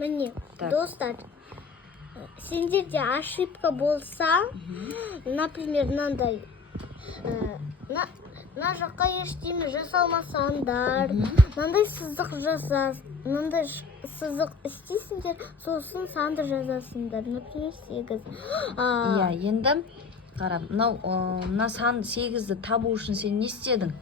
Міне, Так. достар, сендерде ошибка болса, например, мынандай, мына жаққа ештеме жасалмасаңдар, мынандай сызық істейсіңдер, сосын санды жазасыңдар. Например, 8. Иә, енді қара, мына сан 8-ді табу үшін сен не істедің?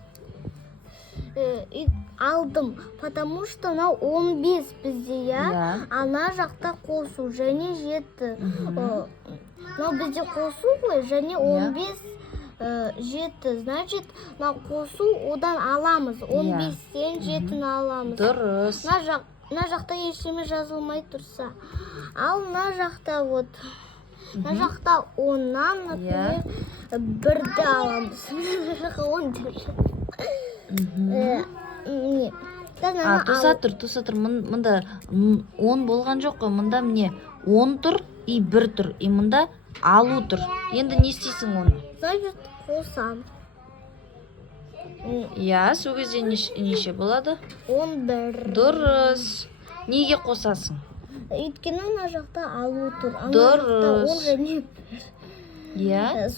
Алдым, потому что мынау 15 бізде, Иә. ана жақта қосу және 7. Мынау бізде қосу ғой, және 15 7. Значит, мынау қосу, одан аламыз. 15-тен 7-ні аламыз. Дұрыс. Мына жақта ештеме жазылмай тұрса. Ал мына жақта вот. Мына жақта 10-нан, например, 1-ді аламыз. Мына жақта 10 Туса тұр. Мұнда 10 болған жоқ қой. Мұнда міне 10 тұр, 1 тұр. Мұнда алу тұр. Енді не істейсің оны? Значит, қосам. Иә, сол кезде неше болады? 11. Дұрыс. Неге қосасың? Өйткені мына жақта алу тұр. Дұрыс. 10 және 1. Иә.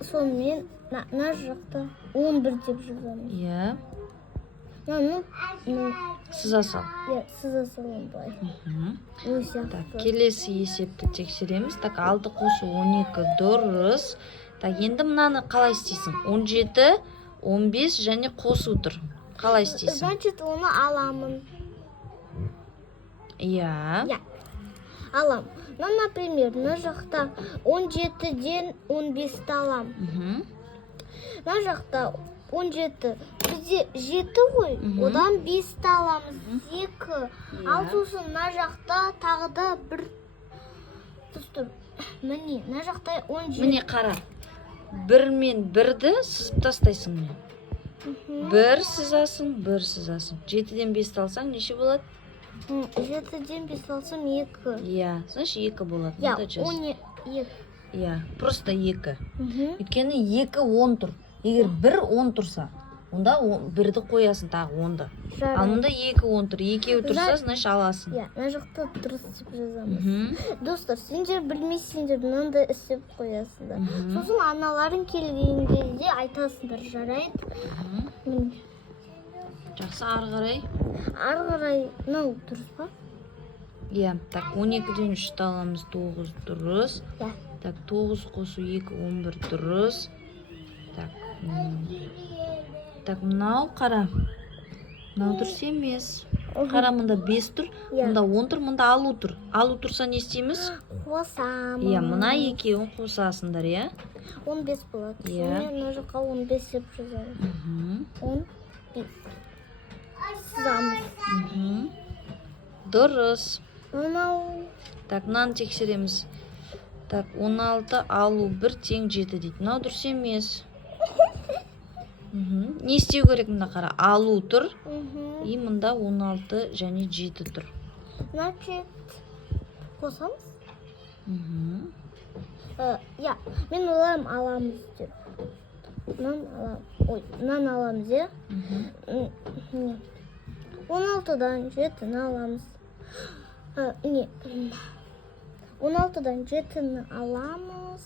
Сонымен мына жақта 11 деп жазамыз. Иә. Сыза сал. Сыза салам былай. Так, келесі есепті тексереміз. Так, 6 қосу 12 дұрыс. Так, енді мынаны қалай істейсің? 17, 15 және қосу тұр. Қалай істейсің? Значит, оны аламын. Иә. Алам. Например, мына жақта 17-ден 15-ті алам. Мына жақта 17. Бізде 7 ғой, одан 5-ті аламыз. 2. Ал сосын мына жақта тағы да 1. Тұр. Міне, мына жақта 17. Міне қара. 1 мен 1-ді сызып тастайсың міне. 1 сызасың, 1 сызасың. 7-ден 5-ті алсаң неше болады? 7-ден 5 алсам 2. Иә, значит 2 болады. Иә, 12. Иә, просто 2. Өйткені 2 10 тұр. Егер 1 10 тұрса, онда 1-ді қоясың тағы 10-ды. Ал мұнда 2 10 тұр. 2 тұрса, значит аласың. Иә, мына жақта дұрыс деп жазамыз. Достар, сендер білмейсіңдер, мынандай істеп қоясыңдар. Сосын аналарың келген кезде айтасыңдар, жарайды. Жақсы, ары қарай. Ары қарай, мынау дұрыс па? Иә, так, 12-ден 3-ті аламыз, 9 дұрыс. Так, 9 қосу 2, 11 дұрыс. Так, мынау қара. Мынау дұрыс емес. Қара, мұнда 5 тұр, мұнда 10 тұр, мұнда алу тұр. Алу тұрса не істейміз? Қосамыз. Иә, мына екеуін қосасыңдар, иә? 15 болады. Сонымен мына жаққа 15 деп жазамыз. 15. Сызамыз. Дұрыс. Мынау. Так, мынаны тексереміз. Так, 16 алу 1 тең 7 дейді. Мынау дұрыс емес. Не істеу керек мында қара? Алу тұр. И мұнда 16 және 7 тұр. Значит, қосамыз? Иә, мен ойларым аламыз деп. Мынаны аламыз, е? 16-дан 7-ні аламыз. 16-дан 7-ні аламыз.